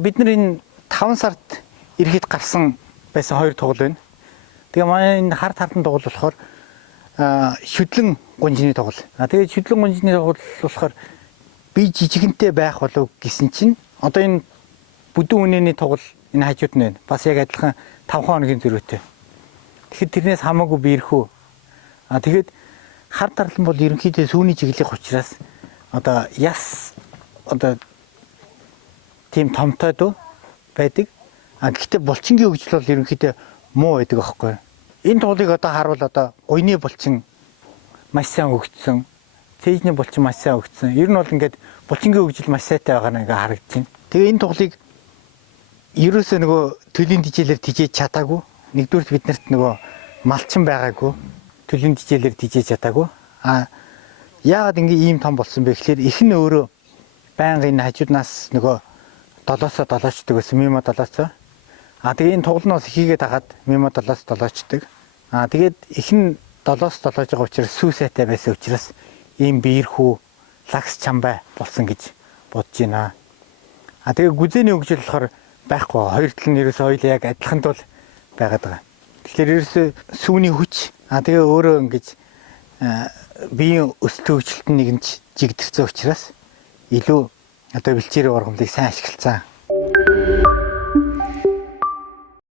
Бид нар энэ 5 сард ирэхэд гарсан байсан 2 тоглол байна. Тэгээ манай энэ хард хартан тоглол болохоор шүдлэн гунжны тоглол. Тэгээд шүдлэн гунжны тоглол болохоор би жижигэнтэй байх болов гэсэн чинь одоо энэ бүдүүн үнэний тоглол энэ хажууд нь байна. Бас яг адилхан 5 хоногийн зөрүүтэй. Тэгэхээр тэрнээс хамаагүй би ирэхүү. Тэгээд хард тарлан бол ерөнхийдөө сүүний чиглэх учраас одоо яс одоо тийм томтой дөө байдаг. Гэхдээ булчингийн хөгжил бол ерөнхийдөө муу байдаг аахгүй. Энэ тоглыг одоо харуул одоо гуйны булчин маш сайн хөгжсөн. Цээжний булчин маш сайн хөгжсөн. Ер нь бол ингээд булчингийн хөгжил маш сайтай байгаа нь ингээ харагдаж байна. Тэгээ энэ тоглыг ерөөсөө нөгөө төлийн дижээлэр тижээж чадаагүй. Нэгдүгürt биднэрт нөгөө малчин байгаагүй. Төлийн дижээлэр тижээж чадаагүй. Яагаад ингээ ийм том болсон бэ гэхээр их нь өөрөө байнга энэ хажууднаас нөгөө 7-7 долоочдөг гэсэн мимо 7-цоо. Тэгээ энэ тоглоноос ихийгээд хагаад мимо 7-7 долоочдөг. Тэгээд их нь 7-7 байгаа учраас сүү сайтай байсан учраас ийм биерхүү лагс чамбай болсон гэж бодож байна. Тэгээ гүзээний хөгжил болохоор байхгүй. Хоёр тал нь ерөөсөө хоёул яг адилханд бол байгаад байгаа. Тэгэхээр ерөөсөө сүүний хүч тэгээ өөрөө ингэж биеийн өсөлт хөгжилтөнд нэгэн жигдэрсэн учраас илүү одоо бэлчээрийн ургамлыг сайн ашиглацсан